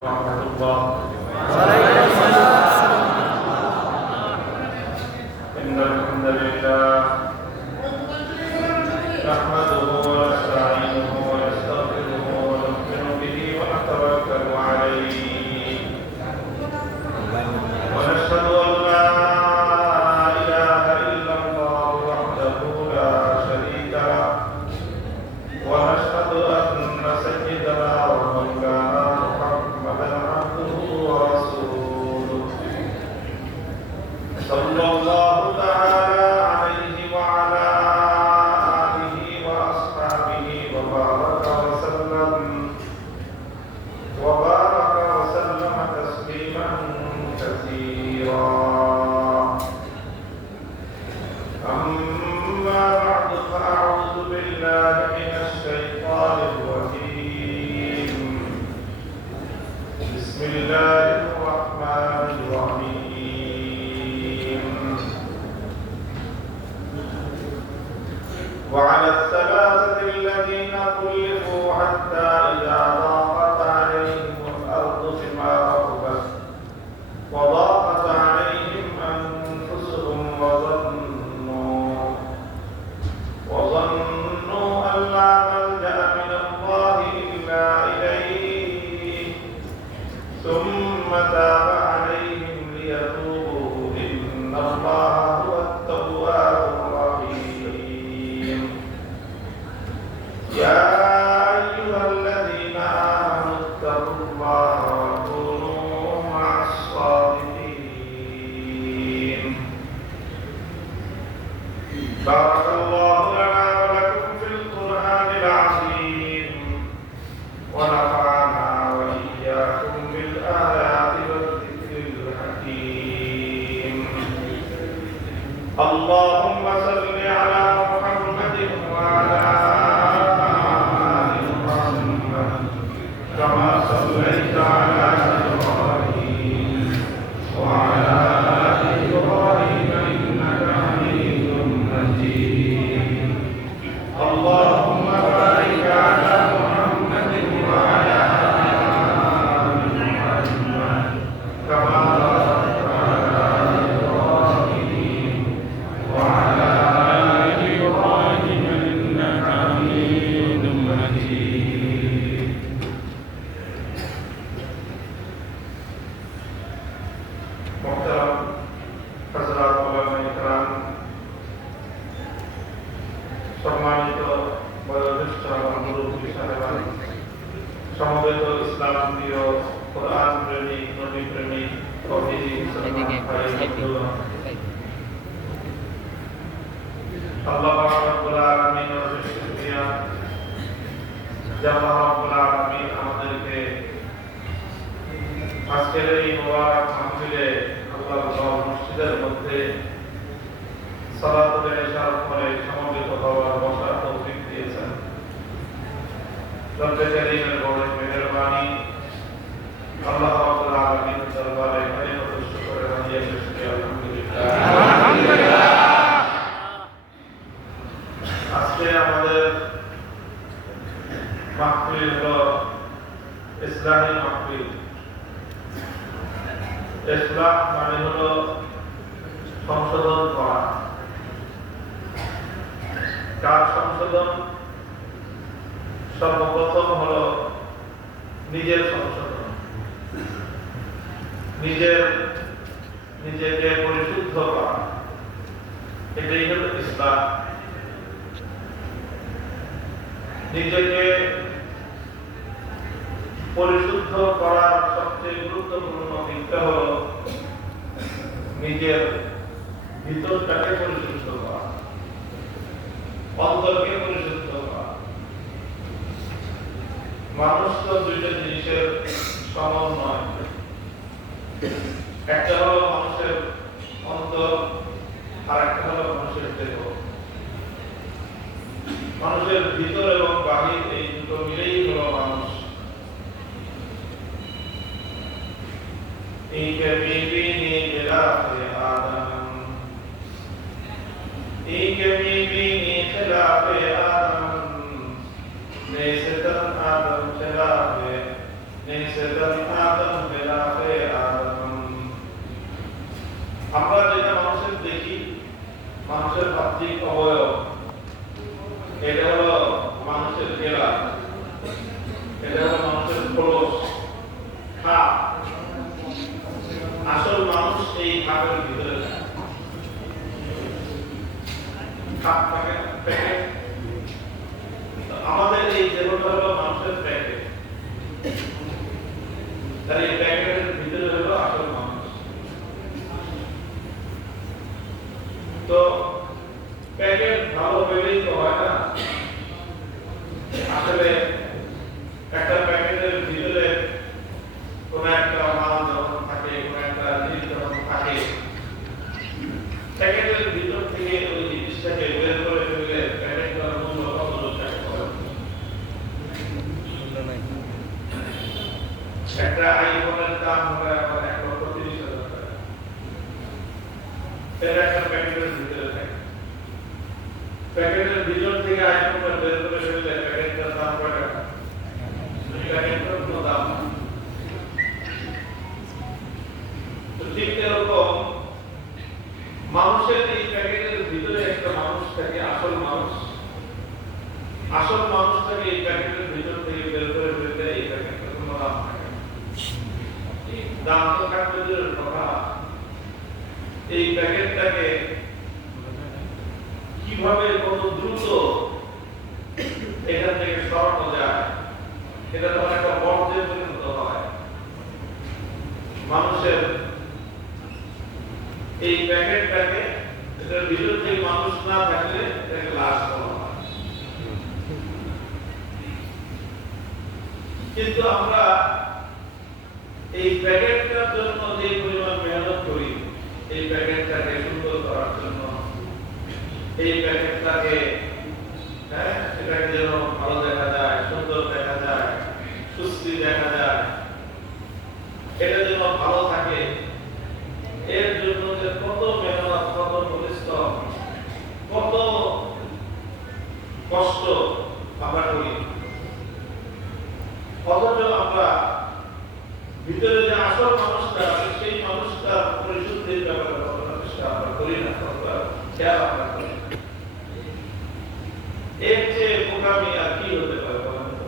ورحمة الله. إن الحمد لله نحمده ونستعينه ونستغفره ونؤمن به ونتوكل عليه ونشهد أن لا إله إلا الله وحده لا شريك له ونشهد أن سيدنا ومولانا محمدا عبده ورسوله صلى الله تعالى عليه وعلى آله وأصحابه وبارك وسلم تسليما كثيرا. أما بعد فأعوذ بالله من الشيطان الرجيم. بسم الله الرحمن الرحيم. وعلى الثلاثة الذين خلفوا حتى إذا ضاقت عليهم الأرض بما رحبت وضاقت عليهم أنفسهم وظنوا أن لا ملجأ من الله إلا إليه ثم تاب عليهم ليتوبوا إن الله هو التواب الرحيم. يا أيها الذين آمنوا اتقوا الله وكونوا مع الصادقين. بارك الله لنا ولكم في القرآن العظيم ونفعنا وإياكم بالآيات والذكر الحكيم. اللهم صل على محمد وعلى آل محمد كما صليت على إبراهيم وعلى آل إبراهيم إنك حميد مجيد. اللهم بارك على محمد وعلى آل محمد كما باركت على إبراهيم وعلى آل إبراهيم إنك حميد مجيد. محترم حضرات ওলামায়ে কেরাম, সম্মানিত বয়োজ্যেষ্ঠ মুরব্বী সাহেবান, সমবেত ইসলাম প্রিয় কোরআন প্রেমী নবী প্রেমী আল্লাহ রাব্বুল আলামিনের শুকরিয়া যে আল্লাহ রাব্বুল আলামিন আমাদেরকে আজকের এই মুবারক মাহফিলে আল্লাহর মসজিদের মধ্যে সালাতুল ইশার পরে সমবেত হওয়ার বসার তৌফিক দিয়েছেন। রব্বে কারীমের বড় মেহেরবানি, আল্লাহ রাব্বুল আলামিনের দরবারে কালিমাত শুকর হাদিয়া পেশ করি আলহামদুলিল্লাহ। আজকে আমাদের মাহফিল হলো ইসলামী মাহফিল। ইসলাম মানে হলো সংশোধন করা। কার সংশোধন? সর্বপ্রথম হলো নিজের সংশোধন, নিজেকে পরিশুদ্ধ করা। এটাই হলো ইসলাম। নিজেকে পরিশুদ্ধ করার সবচেয়ে গুরুত্বপূর্ণ দিকটা হলো নিজের ভিতরটাকে পরিশুদ্ধ করা, অন্তরকে পরিশুদ্ধ করা। মানুষ তো দুইটা জিনিসের সমন্বয়। একটা হলো মানুষের অন্তর আর একটা হলো মানুষের দেহ। মানুষের ভিতর এবং বাহির এই দুটো মিলেই হলো মানুষ। আমরা যেটা মানুষের দেখি, মানুষের বাহ্যিক অবয়ব, এটা হলো মানুষের চেহারা, এটা হলো মানুষের খোলস, খাপ। আসল মানুষ এই খাপের ভিতরে খাপ থাকে, প্যাকেট। আমাদের এই দেহটা হলো মানুষের প্যাকেট, তার এই প্যাকেটের ভিতরে হলো আসল মানুষ। তো প্যাকেট ভালো হইলেই তো হয় না, আসলে একটা প্যাকেটের ভিতরে কোন একটা মাল যখন থাকে, কোন একটা জিনিস যখন থাকে, প্যাকেটের ভিতর থেকে ওই জিনিসটাকে বের করে ফেললে প্যাকেটটার মূল্য কত টাকা হবে? একটা আইফোনের দাম হবে এখন 1,30,000 টাকা। এটা একটা প্যাকেটের ভিতরে থাকে। প্যাকেটের ভিতর থেকে আইফোনটা বের করে ফেললে প্যাকেটটার দাম কত টাকা? প্যাকেটটার কোনো দাম না। তো ঠিক এরকম মানুষের এই প্যাকেটের ভিতরে একটা মানুষ থাকে, আসল মানুষ। আসল মানুষটাকে এই প্যাকেটের ভিতর থেকে বের করে ফেললে এই প্যাকেটটার কোনো দাম থাকে না। দাম তো থাকবে দূরের কথা, এই প্যাকেটটাকে কিভাবে কত দ্রুত এখান থেকে সরানো যায়, এটা তো একটা বর্জ্যে পরিণত হয়। মানুষের এই প্যাকেটটাকে, এটার ভিতর থেকে মানুষ না থাকলে এটাকে লাশ বলা হয়। কিন্তু আমরা এই প্যাকেটটার জন্য যে পরিমাণ মেহনত করি, এই প্যাকেটটাকে সুন্দর করার জন্য, এই প্যাকেটটাকে এটাকে যেন ভালো দেখা যায়, সুন্দর দেখা যায়, সুস্থির দেখা যায়, এটা যেন ভালো থাকে, এর জন্য যে কত মেহনত, কত পরিশ্রম, কত কষ্ট আমরা করি, অথচ আমরা ভিতরে যে আসল মানুষটা আছে সেই মানুষটার পরিশুদ্ধির ব্যাপারে কতটা চেষ্টা আমরা করি না, কতটা খেয়াল আমরা করি না। এর চেয়ে বোকামি আর কি হতে পারে বলেন তো?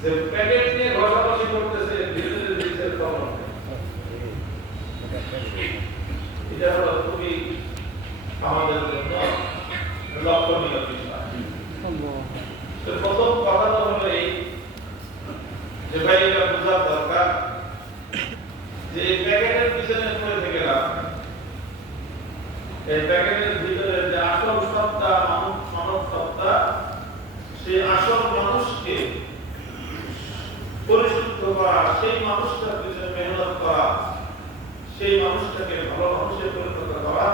যে প্যাকেট নিয়ে ঘষাঘষি করতেছে, ভিতরে জিনিসের খবর নেই। এটা হলো খুবই আমাদের জন্য লক্ষণীয় বিষয়। তো প্রথম কথা তো হলো এই যে ভাই এটা বোঝা দরকার যে এই প্যাকেটের পিছনে পড়ে থেকে লাভ নেই। এই প্যাকেটের ভিতরে যে আসল সত্তা, মানব সত্তা, সেই আসল মানুষকে পরিশুদ্ধ করা, সেই মানুষটার পিছনে মেহনত করা, সেই মানুষটাকে ভালো মানুষে পরিণত করা,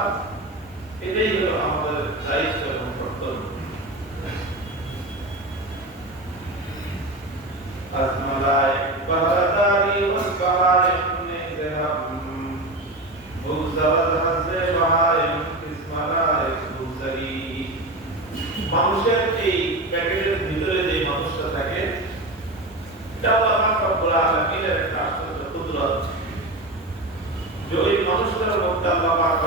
এটাই হলো আমাদের দায়িত্ব এবং কর্তব্য। আসমালায়ে বাহাদারি ওয়াস বাহায়ে নেহরাম বুজারাত হাজে বাহায়ে ইসমালায়ে বুজারি। মানুষের এই প্যাকেটের ভিতরে যে মানুষটা থাকে, এটা আল্লাহ রাব্বুল আলামিনের একটা আশ্চর্য কুদরত, যে ওই মানুষটার মধ্যে আল্লাহ পাক